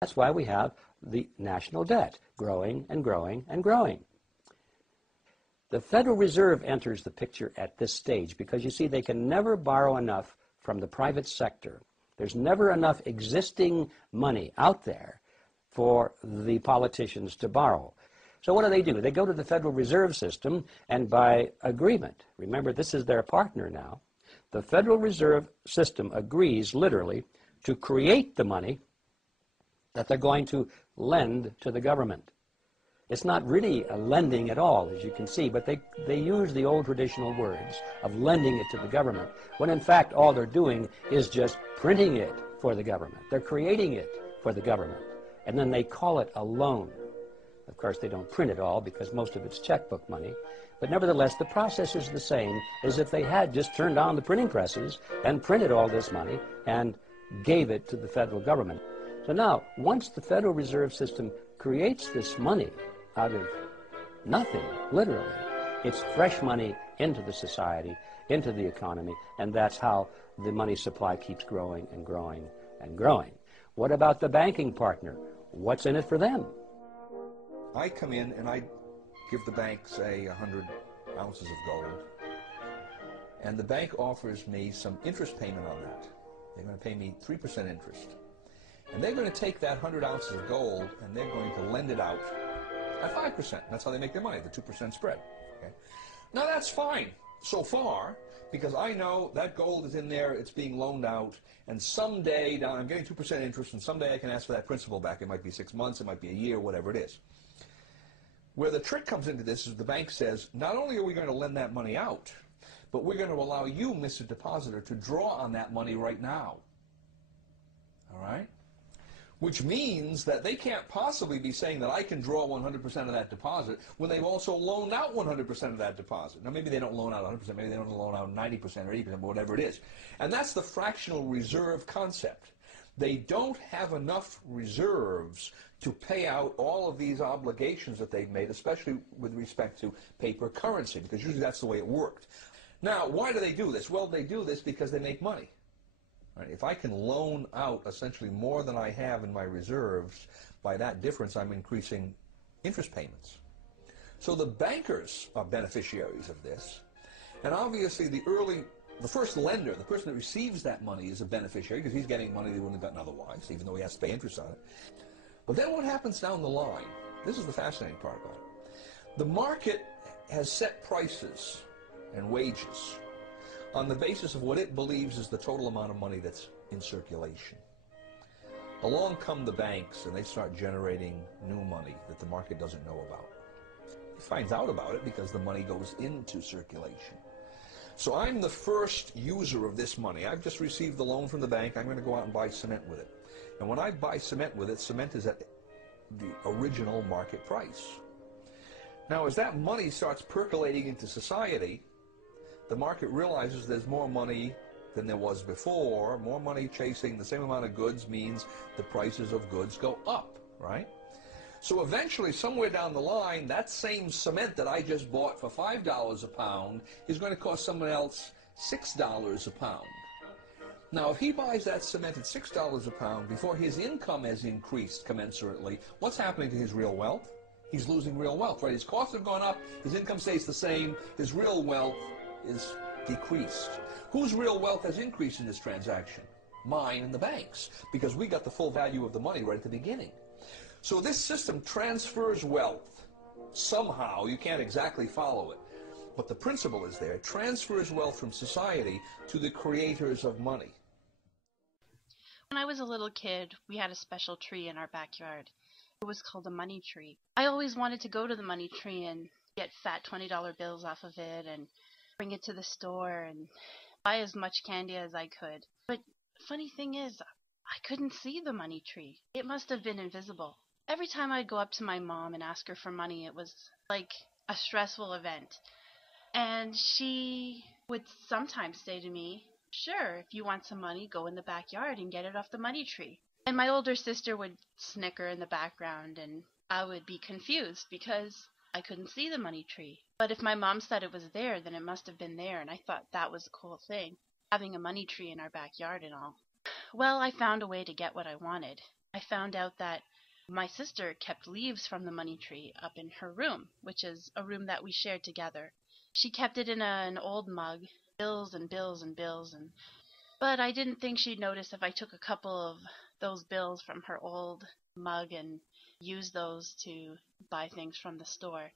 That's why we have the national debt growing and growing and growing. The Federal Reserve enters the picture at this stage because, you see, they can never borrow enough from the private sector. There's never enough existing money out there for the politicians to borrow. So what do? They go to the Federal Reserve System, and by agreement, remember this is their partner now, the Federal Reserve System agrees literally to create the money that they're going to lend to the government. It's not really a lending at all, as you can see, but they use the old traditional words of lending it to the government, when in fact all they're doing is just printing it for the government. They're creating it for the government, and then they call it a loan. Of course, they don't print it all because most of it's checkbook money, but nevertheless, the process is the same as if they had just turned on the printing presses and printed all this money and gave it to the federal government. So now, once the Federal Reserve System creates this money out of nothing, literally, it's fresh money into the society, into the economy, and that's how the money supply keeps growing and growing and growing. What about the banking partner? What's in it for them? I come in and I give the bank, say, 100 ounces of gold, and the bank offers me some interest payment on that. They're going to pay me 3% interest. And they're going to take that 100 ounces of gold and they're going to lend it out at 5%. That's how they make their money, the 2% spread. Okay? Now that's fine so far, because I know that gold is in there, it's being loaned out, and someday, now I'm getting 2% interest, and someday I can ask for that principal back. It might be 6 months, it might be a year, whatever it is. Where the trick comes into this is the bank says, not only are we going to lend that money out, but we're going to allow you, Mr. Depositor, to draw on that money right now. All right? Which means that they can't possibly be saying that I can draw 100% of that deposit when they've also loaned out 100% of that deposit. Now, maybe they don't loan out 100%, maybe they don't loan out 90% or 80%, whatever it is. And that's the fractional reserve concept. They don't have enough reserves to pay out all of these obligations that they've made, especially with respect to paper currency, because usually that's the way it worked. Now, why do they do this? Well, they do this because they make money. Right? If I can loan out essentially more than I have in my reserves, by that difference I'm increasing interest payments. So the bankers are beneficiaries of this, and obviously the first lender, the person that receives that money, is a beneficiary because he's getting money they wouldn't have gotten otherwise, even though he has to pay interest on it. But then what happens down the line, this is the fascinating part about it. The market has set prices and wages on the basis of what it believes is the total amount of money that's in circulation. Along come the banks and they start generating new money that the market doesn't know about. It finds out about it because the money goes into circulation. So I'm the first user of this money. I've just received the loan from the bank. I'm going to go out and buy cement with it. And when I buy cement with it, cement is at the original market price. Now, as that money starts percolating into society, the market realizes there's more money than there was before. More money chasing the same amount of goods means the prices of goods go up, right? So eventually, somewhere down the line, that same cement that I just bought for $5 a pound is going to cost someone else $6 a pound. Now, if he buys that cement at $6 a pound before his income has increased commensurately, what's happening to his real wealth? He's losing real wealth, right? His costs have gone up, his income stays the same, his real wealth is decreased. Whose real wealth has increased in this transaction? Mine and the bank's, because we got the full value of the money right at the beginning. So this system transfers wealth. Somehow, you can't exactly follow it, but the principle is there. It transfers wealth from society to the creators of money. When I was a little kid, we had a special tree in our backyard. It was called a money tree. I always wanted to go to the money tree and get fat $20 bills off of it and bring it to the store and buy as much candy as I could. But funny thing is, I couldn't see the money tree. It must have been invisible. Every time I'd go up to my mom and ask her for money, it was like a stressful event. And she would sometimes say to me, "Sure, if you want some money, go in the backyard and get it off the money tree." And my older sister would snicker in the background, and I would be confused because I couldn't see the money tree. But if my mom said it was there, then it must have been there, and I thought that was a cool thing, having a money tree in our backyard and all. Well, I found a way to get what I wanted. I found out that my sister kept leaves from the money tree up in her room, which is a room that we shared together. She kept it in an old mug, bills and bills and bills, but I didn't think she'd notice if I took a couple of those bills from her old mug and used those to buy things from the store.